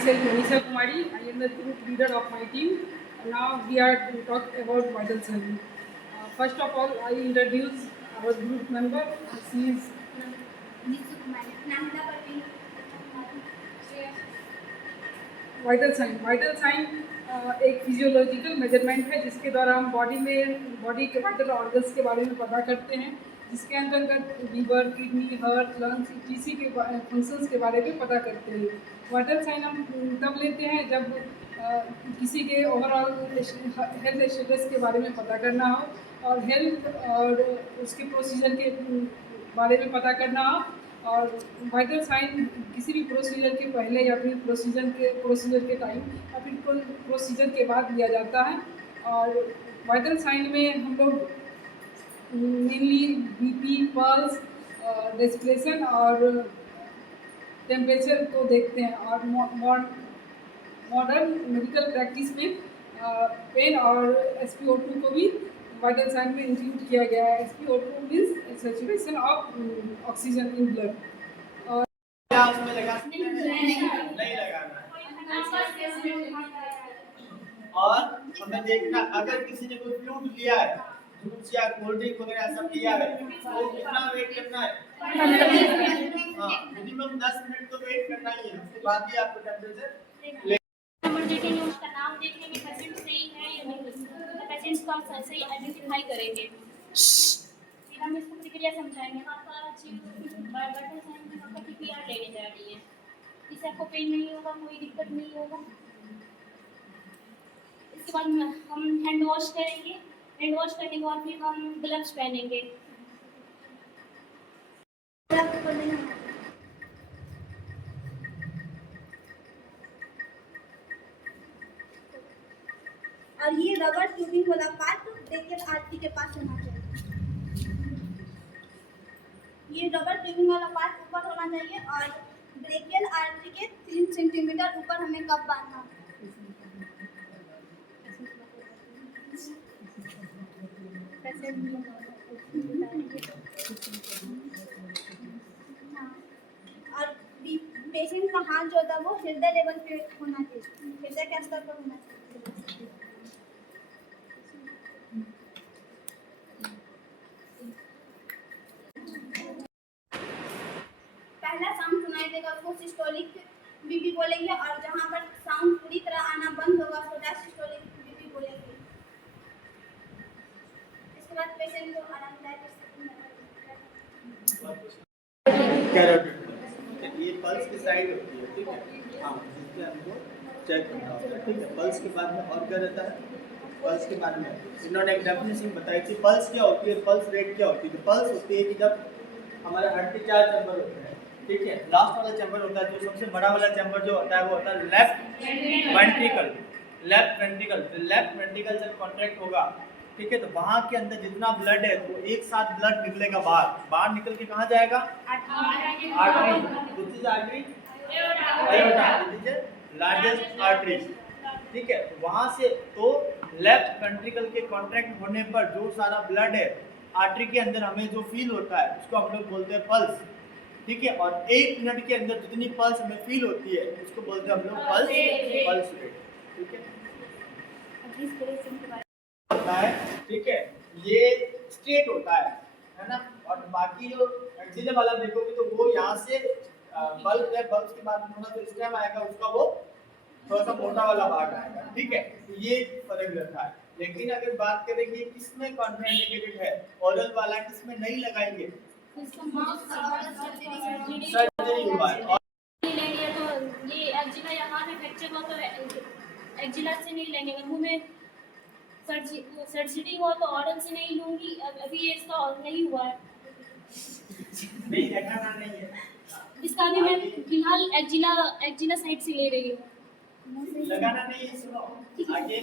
myself Manisha Kumari. I am the group leader of my team. Now we are to talk about vital sign. First of all, I introduce our group member. She is vital sign. Vital sign एक physiological measurement है जिसके द्वारा हम body के vital organs के बारे में पता करते हैं, जिसके अंतर्गत liver, kidney, heart, lungs, ETC के फंक्शंस के बारे में पता करते हैं। वाइटल साइन हम तब लेते हैं जब किसी के ओवरऑल हेल्थ स्टेटस के बारे में पता करना हो और हेल्थ और उसके प्रोसीजर के बारे में पता करना हो। और वाइटल साइन किसी भी प्रोसीजर के पहले या फिर प्रोसीजर के टाइम या फिर प्रोसीजर के बाद लिया जाता है। और वाइटल साइन में हम लोग मेनली बीपी, पल्स, रेस्पिरेशन और टेम्परेचर को देखते हैं। और मॉडर्न मेडिकल प्रैक्टिस में पेन और SpO2 को भी वाइटल साइन में इंक्लूड किया गया है। SpO2 means saturation of oxygen in blood. और उसमें नहीं लगाना। और हमें देखना अगर किसी ने कोई फ्लूइड लिया है, जूस या कोल्ड ड्रिंक वगैरह सब लिया है, तो कितना वेट करना है? मिनिमम 10 मिनट तो वेट करना ही है, उसके बाद ही आपको टेम्परेचर इमरजेंसी न्यूज़ का नाम देखने में पेशेंट सही है या नहीं, तो पेशेंट्स को हम सही आइडेंटिफाई करेंगे, फिर हम इसको प्रक्रिया समझाएंगे। आपका वाइटल साइन में आपका PPR लेने जा रही है, इससे आपको पेन नहीं होगा, कोई दिक्कत नहीं होगा। इसके बाद हम हैंड वॉश करेंगे, हैंड वॉश करने के बाद फिर हम ग्लव्स पहनेंगे। और ये रबर ट्यूबिंग वाला पार्ट ब्रेकियल आर्टरी के पास होना चाहिए। ये रबर ट्यूबिंग वाला पार्ट ऊपर होना चाहिए और ब्रेकियल आर्टरी के 3 सेंटीमीटर ऊपर हमें कप बांधना है। और पेशेंट का हाथ जो होता है वो हृदय लेवल पे होना चाहिए, हृदय के स्तर पर होना चाहिए। पहला साउंड सुनाई देगा उसको सिस्टोलिक बीपी बोलेंगे और जहाँ पर साउंड पूरी तरह आना बंद होगा उसको डायस्टोलिक बीपी बोलेंगे। इसके बाद पेशेंट को आरामदायक ये पल्स की साइड होती है, ठीक है। हाँ, जिससे हमको चेक करना होता है, ठीक है। पल्स के बाद में और क्या रहता है? पल्स के बाद में इन्होंने एक डेफिनेशन बताई थी पल्स क्या होती है, पल्स रेट क्या होती है। तो पल्स होती है कि जब हमारे हार्ट के 4 चैम्बर होते हैं, ठीक है। लास्ट वाला चैम्बर होता है, जो सबसे बड़ा वाला चैम्बर जो होता है वो होता है लेफ्ट वेंट्रिकल। लेफ्ट वेंट्रिकल, तो लेफ्ट वेंट्रिकल जब कॉन्ट्रैक्ट होगा, ठीक है, तो वहाँ के अंदर जितना ब्लड है तो एक साथ ब्लड निकलेगा बाहर निकल के कहाँ जाएगा? Artery. This is artery, aorta, this is largest artery, ठीक है। तो वहाँ से तो लेफ्ट वेंट्रिकल के कॉन्ट्रैक्ट होने पर जो सारा ब्लड है आर्टरी के अंदर हमें जो फील होता है उसको हम लोग बोलते हैं पल्स, ठीक है। और 1 मिनट के अंदर जितनी पल्स हमें फील होती है उसको बोलते हैं हम लोग पल्स रेट, ठीक है। होता है, ठीक है, ये स्ट्रेट होता है ना। और बाकी जो एक्सिलरी वाला देखोगे तो वो यहाँ से बल्ब है, बल्ब के बाद थोड़ा सा स्टेम आएगा, उसका वो थोड़ा सा मोटा वाला भाग आएगा, ठीक है। तो ये फर्क रहता है। लेकिन अगर बात करें कि किसमें कॉन्ट्राइंडिकेटेड है, ओरल वाला किसमें नहीं लगाएंगे, सर्जरी हुआ है। लेंगे तो ये एक्जिला यहाँ पे फ्रैक्चर हुआ तो एक्जिला से नहीं लेंगे, मुंह में सर्जरी हुआ तो ऑरल से नहीं लूंगी। अभी ये इसका नहीं हुआ है, नहीं लगाना नहीं है इसका भी मैं फिलहाल एक्जिला साइड से ले रही हूँ, लगाना नहीं है। सुनो आगे